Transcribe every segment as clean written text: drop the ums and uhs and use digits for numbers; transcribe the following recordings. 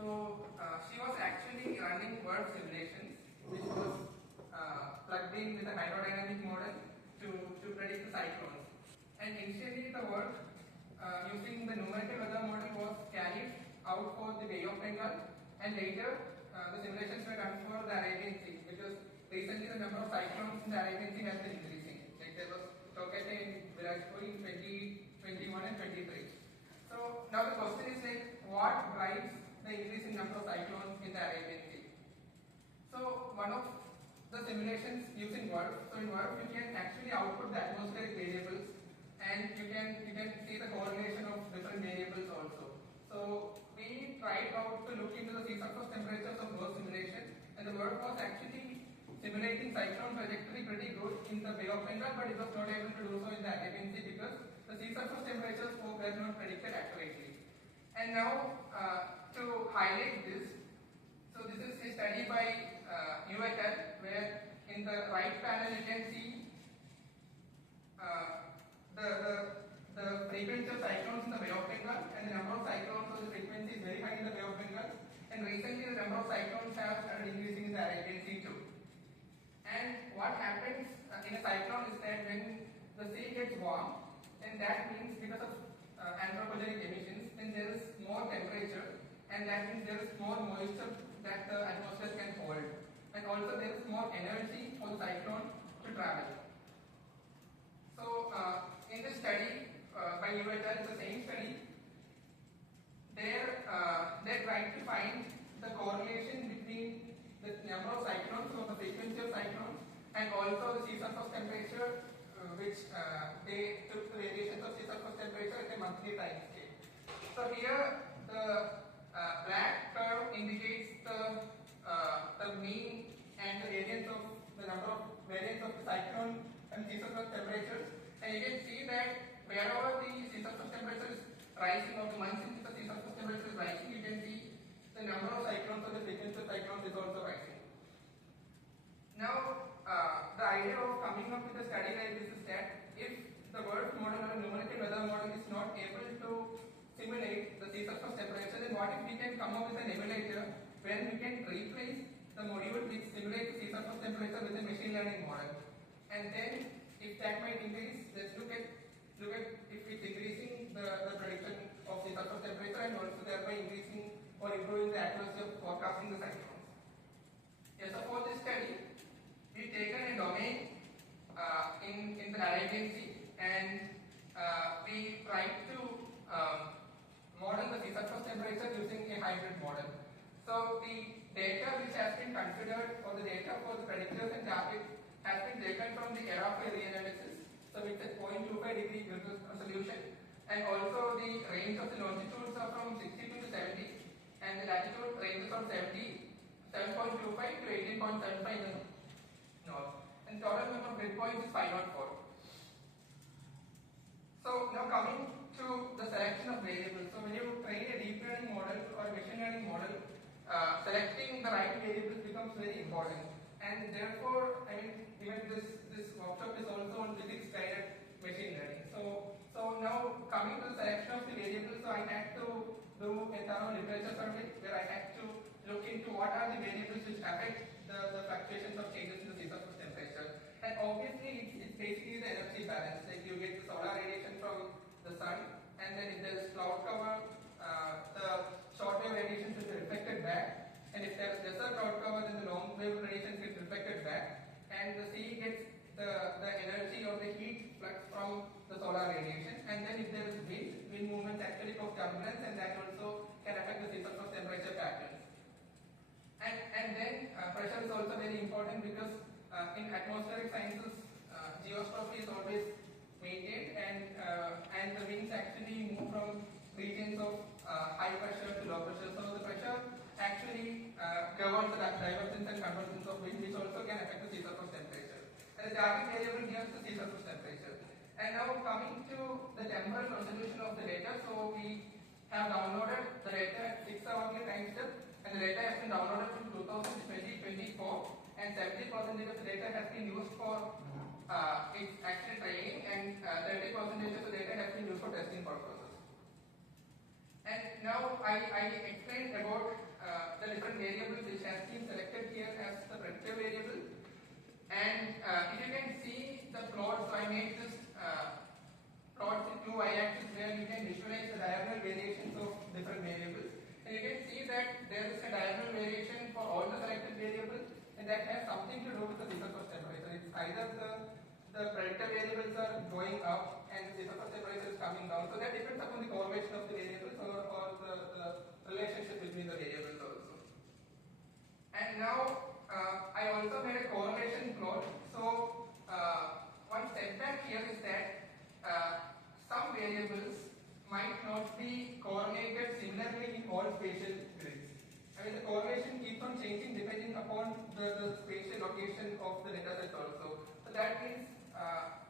She was actually running world simulations, which was plugged in with a hydrodynamic model to predict the cyclones. And initially, the work using the numerical weather model was carried out for the Bay of Bengal, and later the simulations were done for the Arabian Sea, because recently the number of cyclones in the Arabian Sea has been increasing. Like there was Tokate in Virajpur in 2021 and 23. So now the question is like, what drives the increase in number of cyclones in the Arabian Sea? So one of the simulations using WRF. So in WRF you can actually output the atmospheric variables, and you can see the correlation of different variables also. So we tried out to look into the sea surface temperatures of those simulations, and the WRF was actually simulating cyclone trajectory pretty good in the Bay of Bengal, but it was not able to do so in the Arabian Sea because the sea surface temperatures were not predicted accurately. And now to highlight this, so this is a study by Yu et al, where in the right panel you can see the frequency of cyclones in the Bay of Bengal, and the number of cyclones, so the frequency is very high in the Bay of Bengal, and recently the number of cyclones have started increasing in the Arabian Sea too. And what happens in a cyclone is that when the sea gets warm, then that means because of anthropogenic emissions, then there is more temperature, and that means there is more moisture that the atmosphere can hold, and also there is more energy for the cyclone to travel. So in this study by Yu et al, it's the same study. They tried to find the correlation between the number of cyclones, so the frequency of cyclones, and also the sea surface temperature, which they took the variations of sea surface temperature at a monthly time scale. So here the black curve indicates the mean and the variance of the number of variance of the cyclone and sea surface temperatures, and you can see that wherever the sea surface temperature is rising, or the months in which the sea surface temperature is rising, you can see the number of cyclones or the frequency of cyclones is also rising. Now, the idea of coming up with a study like this is that if the WRF model or numerical weather model is not able to simulate the sea surface temperature, then what if we can come up with an emulator where we can replace the module which simulates the sea surface temperature with a machine learning model, and then if that might increase, let's look at if it's increasing the prediction of sea surface temperature, and also thereby increasing or improving the accuracy of forecasting the cyclones. Yes, so for this study, we've taken a domain in the Arabian Sea, and we tried to model the sea surface temperature using a hybrid model. So the data which has been considered, or the data for the predictors and targets, has been taken from the ERA5 reanalysis. So it's a 0.25 degree resolution, and also the range of the longitudes are from 62 to 70, and the latitude ranges from 7.25 to 18.75 in the north, and total number of grid points is 504. So now coming to the selection of variables. So when you train a deep learning model or a machine learning model, selecting the right variables becomes very important. And therefore, I mean, even this workshop is also on physics guided machine learning. So now coming to the selection of the variables, so I had to do a thorough literature survey where I had to look into what are the variables which affect the fluctuations of changes in the sea surface temperature. And obviously, it's basically the energy balance. Like you get the solar radiation from the sun, and then if there is cloud cover, the short wave radiation will be reflected back. And if there is lesser cloud cover, then the long wave radiation gets reflected back, and the sea gets the energy or the heat flux from the solar radiation. And then if there is wind movements actually cause turbulence, and that also can affect the sea surface temperature patterns. And then pressure is also very important, because in atmospheric sciences, geostrophy is always maintained, and the winds actually move from regions of high pressure to low pressure. So the pressure actually governs the divergence and convergence of wind, which also can affect the sea surface temperature. And the target variable here is the sea surface temperature. And now coming to the temporal resolution of the data, so we have downloaded the data at 6 hourly time step, and the data has been downloaded from 2000 to 2024, and 70% of the data has been used for its actual training, and 30% of the data has been used for testing purposes. And now I explained about the different variables which has been selected here as the predictor variable. And if you can see the plot, so I made this plots in two y-axis where you can visualize the diagonal variations of different variables. And you can see that there is a diagonal variation for all the selected variables, and that has something to do with the scissors of temperature. It's either the predictor variables are going up and the scissors of temperature is coming down. So that depends upon the correlation of the variables or the relationship between the variables also. And now I also made a correlation plot. So one step back here is that some variables might not be correlated similarly in all spatial grids. I mean, the correlation keeps on changing depending upon the spatial location of the data set also. So that means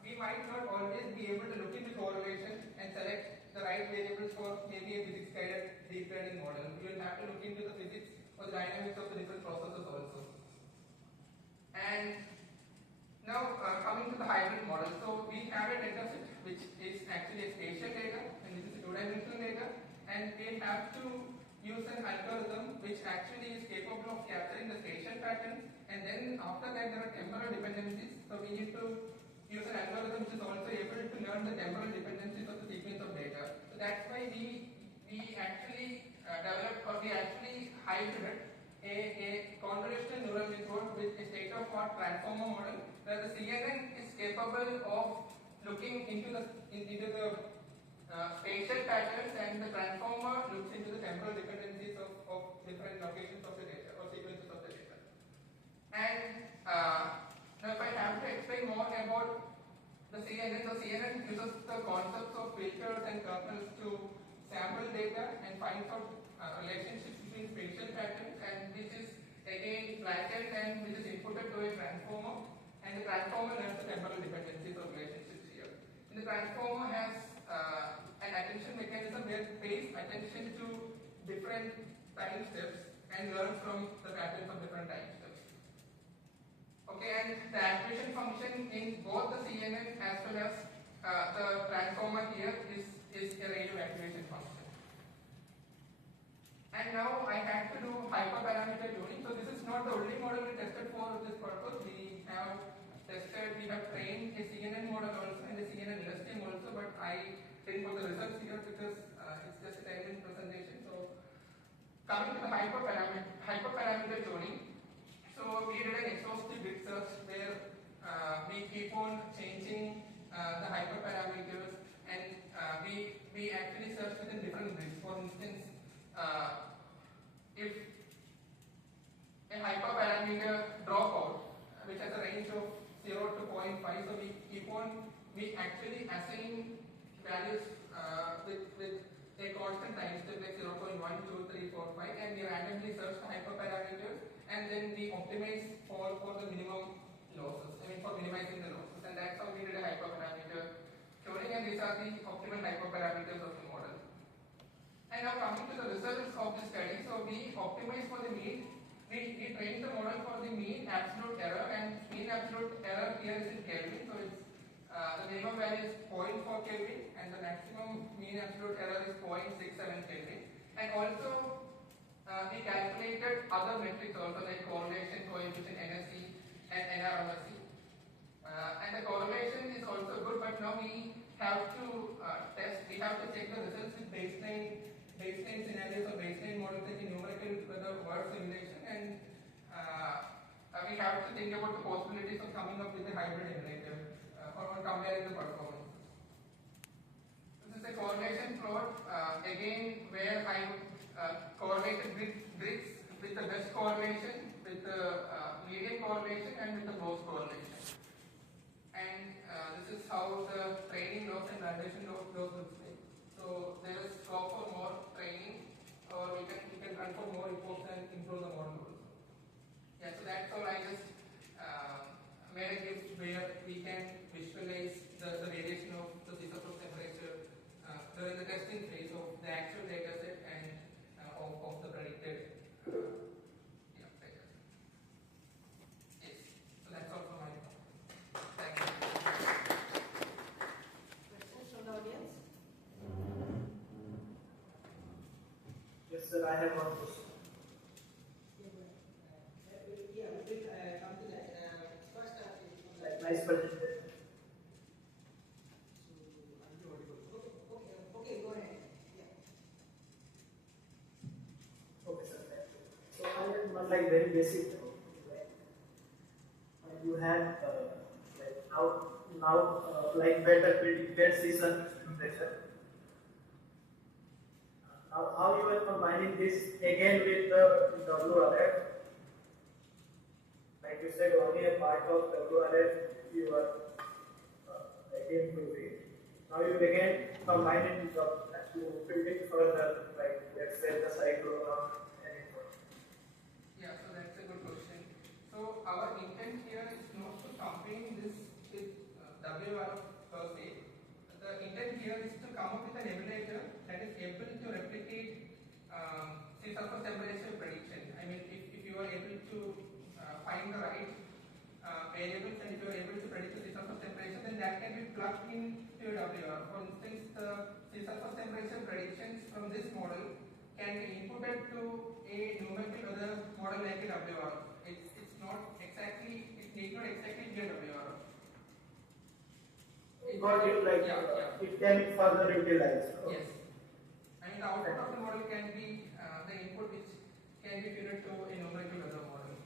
we might not always be able to look into correlation and select the right variables for maybe a physics guided deep learning model. We will have to look into the physics or the dynamics of the different processes also. And now coming to the hybrid model. So we have a data set which is actually a spatial data, and this is a two-dimensional data, and we have to use an algorithm which actually is capable of capturing the spatial patterns, and then after that there are temporal dependencies. So we need to use an algorithm which is also able to learn the temporal dependencies of the sequence of data. So that's why we actually developed, or we actually hybrid a convolutional neural network with a state-of-art transformer model, where the CNN is capable of looking into the spatial patterns, and the transformer looks into the temporal dependencies of different locations of the data or sequences of the data. And now if I have to explain more about the CNN, so CNN uses the concepts of filters and kernels to sample data and finds out relationships between spatial patterns, and this is again flattened and this is inputted to a transformer, and the transformer learns the temporal dependencies of relationships here. And the transformer has an attention mechanism where it pays attention to different time steps and learns from the patterns of different time steps. Okay, and the activation function in both the CNN as well as the transformer here is a radio activation function. And now I had to do hyperparameter tuning. So this is not the only model we tested for this purpose. We have trained a CNN model also and a CNN LSTM also, but I didn't put the results here because it's just a 10-minute presentation. So coming to the hyperparameter tuning. So we did an exhaustive grid search where we keep on changing the hyperparameters, and we actually search within different grids. For instance, if a hyperparameter dropout, which has a range of 0 to 0.5, so we actually assign values with a constant time step like 0.1, 2, 3, 4, 5, and we randomly search the hyperparameters, and then we optimize for the minimum losses, for minimizing the losses, and that's how we did a hyperparameter tuning, and these are the optimal hyperparameters of the model. And now coming to the results of the study, so we optimize for the mean. We trained the model for the mean absolute error, and mean absolute error here is in Kelvin. So it's the minimum value is 0.4 Kelvin, and the maximum mean absolute error is 0.67 Kelvin. And also we calculated other metrics also, like correlation coefficient, NSE and NRMSE. And the correlation is also good, but now we have to we have to check the results with baseline scenarios or baseline models like a numerical word simulation, and we have to think about the possibilities of coming up with a hybrid emulator or comparing the performance. This is a correlation plot again where I correlated grids with the best correlation, with the median correlation, and with the most correlation. And this is how the training loss and validation loss looks like. So there is scope for more training, or we can run for more reports and improve the model also. Yeah, so that's all. I just made a gift where we can visualize the variation of the scissors of temperature during the testing phase of the actual data set and of the predicted data set. Yes, so that's all from my part. Thank you. Questions from the audience? Yes, sir, I have one question. Yeah, we will come to that. First, Nice presentation. Okay, go ahead. Yeah. Okay, sir, thank you. So I have one like very basic. Like, you have now like better predicted season temperature. Now how you are combining this again with the WRF? Like you said, only a part of WRF you are again proving. Now you again combine it with to predict further, like let's say the cyclone or anything. Yeah, so that's a good question. So our intent here is not to compare this with WRF per se. The intent here is to come up with an emulator that is able to replicate sea surface temperature prediction. I mean, if you are able to find the right variables and if you are able to predict the sea surface temperature, then that can be plugged into your WRF. For instance, the sea surface temperature predictions from this model can be inputted to a numerical other model like a WRF. It's not exactly, it need not exactly be a WRF. Got it, like it can be further utilized. Yes. I mean, the output of the model can be the input which can be fed to a numerical other model.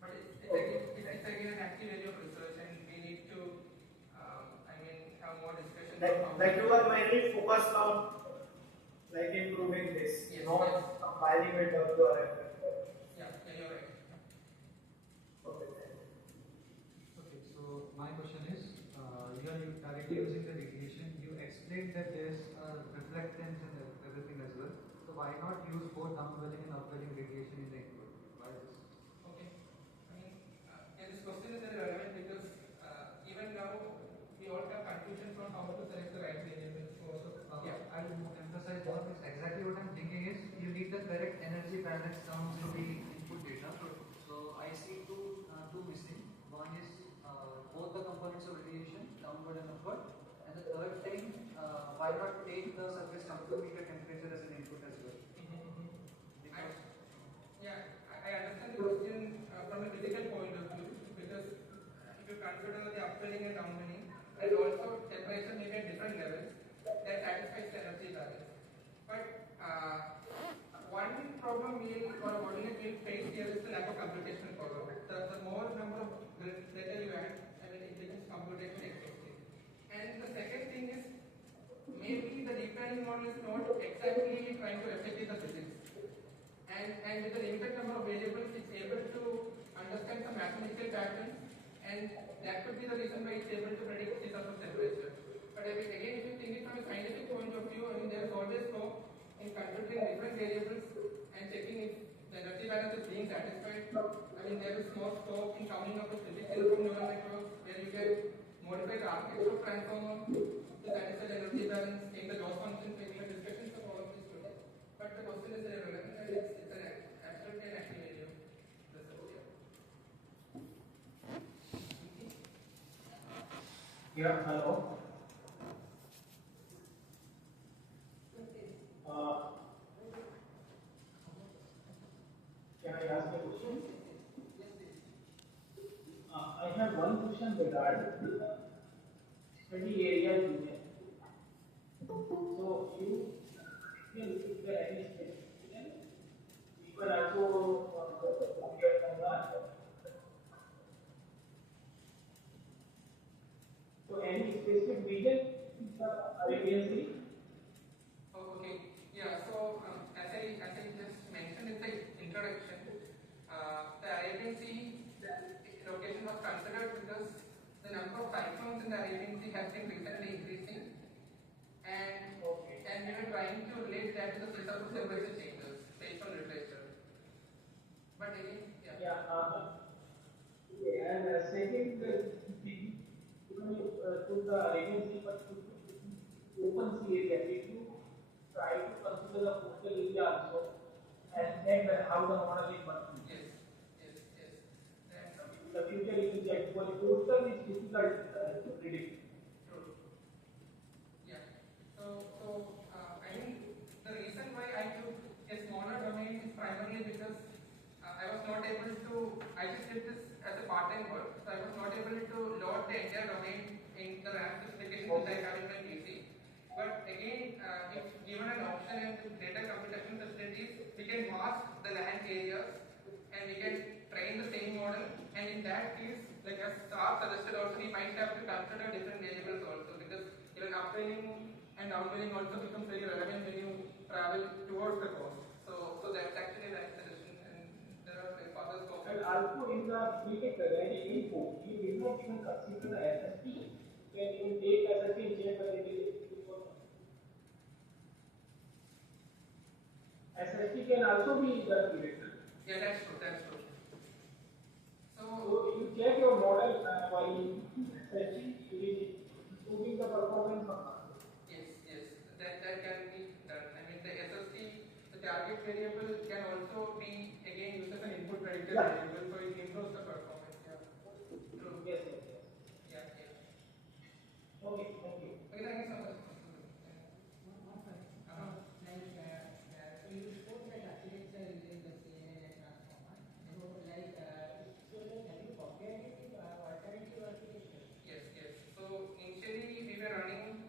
But it's again an active area of research, and we need to, I mean, have more discussion. Like you are mainly focused on like improving this, Yes, not yes. combining with WRF. Yeah, you're right. Okay, thank you. Okay, so my question is, here you directly using the radiation, you explained that there's a reflectance and everything as well. So why not use both downwelling and upwelling radiation in the input? Why this? Okay. I mean, yeah, this question is very relevant because even now we all have confusion on how to select the right variable. So, yeah. I will emphasize more because exactly what I'm thinking is you need the correct energy balance terms to the input data. So I see two missing. One is both the components of radiation, downward and upward. And the third thing, why not take the surface temperature as an input as well? Because I understand the question from a physical point of view because if you consider the upwelling and downwelling and also temperature may be at different levels, that satisfies the energy balance. But one problem or bottleneck we'll face here is the lack of computational power. The more number of data you add, I mean, it becomes computationally exhaustive. And the second thing is maybe the deep learning model is not exactly trying to replicate the physics. And with the limited number of variables, it's able to understand some mathematical patterns, and that could be the reason why it's able to predict sea surface temperature. But again, if you think it from a scientific point of view, I mean, there is always scope in considering different variables and checking if the energy balance is being satisfied. I mean, there is more scope in coming up with physics from neural networks where you can modify the architecture of transformer to satisfy the energy balance, take the loss functions, maybe the discussions of all of this today. But the question is relevant and it's absolutely an active area of research here. Yeah, hello. Can I ask a question? I have one question regarding study area union. So you if there any specification, you can also get from that. So any specific region in the Arabian Sea? Oh, okay. Yeah. So as I just mentioned in the introduction, the Arabian Sea location was considered because the number of cyclones in the Arabian Sea has been recently increasing, and we were trying to relate that to the sea surface temperature changes based on literature. But again, yeah. Yeah, and second thing, even you put the Arabian Sea, but to open sea area, if you try to consider the coastal area also, and then how the model is working. Yes. That's In the future, it will get because coastal is difficult to predict. true. Yeah. So I mean, the reason why I took with greater computation facilities, we can mask the land areas and we can train the same model. And in that case, like as Saab suggested also, we might have to consider different variables also, because even upwelling and downwelling also becomes very relevant when you travel towards the coast. So that's actually that suggestion, and there are like further scopes. And also in the pre-tech info, you did not even consider the SST. You can even take SST and check whether it is SST can also be the predictor. Yeah, that's true. That's true. So So you check your model while SST, it is improving the performance or not. yes, that can be done. I mean, the SST, the target variable, can also be again used as an input predictor variable, so it improves the performance. Yeah. True. Yes. Yeah. Okay, thank you. Okay, thank you so much. So you spoke that architecture in the CNN transformer. So have you compared it with alternative architecture? Yes. So initially we were running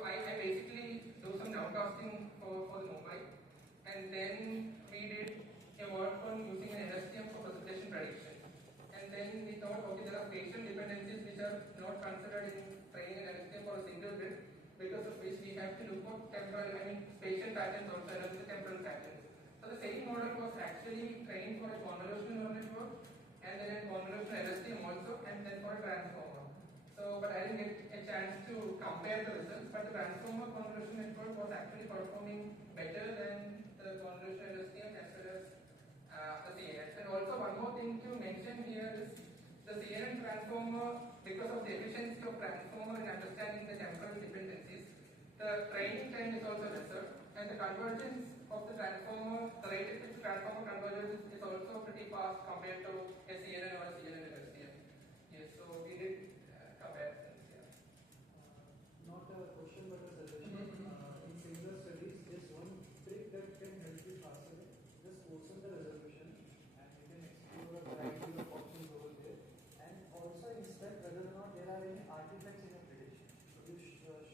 I basically do some downcasting for the Mumbai, and then we did a work on using an LSTM for precipitation prediction. And then we thought, okay, there are spatial dependencies which are not considered in training an LSTM for a single grid, because of which we have to look at spatial patterns also, and also temporal patterns. So the same model was actually trained for a convolutional neural network, and then a convolutional LSTM also, and then for a transformer. So, but I didn't get a chance to compare the results, but the transformer convolutional network was actually performing better than the convolutional LSTM as well as the CNN. And also one more thing to mention here is the CNN transformer, because of the efficiency of transformer in understanding the temporal dependencies, the training time is also lesser, and the convergence of the transformer, the rate at which the transformer converges is also pretty fast compared to a CNN or a CNN and LSTM. Yes, so we did comparisons. Yeah. Not a question but a suggestion. In similar studies, there's one trick that can help you faster. Just worsen the resolution and you can explore a variety of options over there. And also inspect whether or not there are any artifacts in your prediction. So you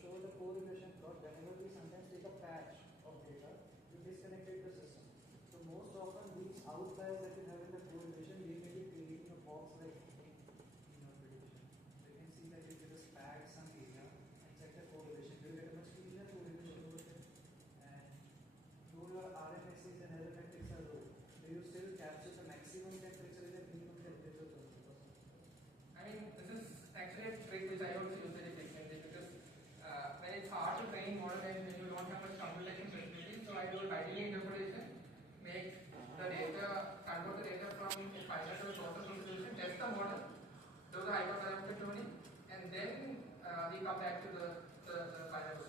show the correlation plot. Whenever we sometimes take a patch of data, you disconnected the system. So most often these outliers that you have in the correlation, they may be creating a box like in your prediction. So you can see that if you just pad some area and check the correlation, you will get a much cleaner correlation over there. And though your RMSEs and other metrics are low, do you still capture the maximum temperature and the minimum temperature zone? I mean, this is actually a trick which I also use very frequently, because when it's hard to train model and when you don't have much computation facility, so I do a binary interpolation, make the data, convert the data from a final to a process resolution, test the model, do the hyperparameter tuning, and then we come back to the final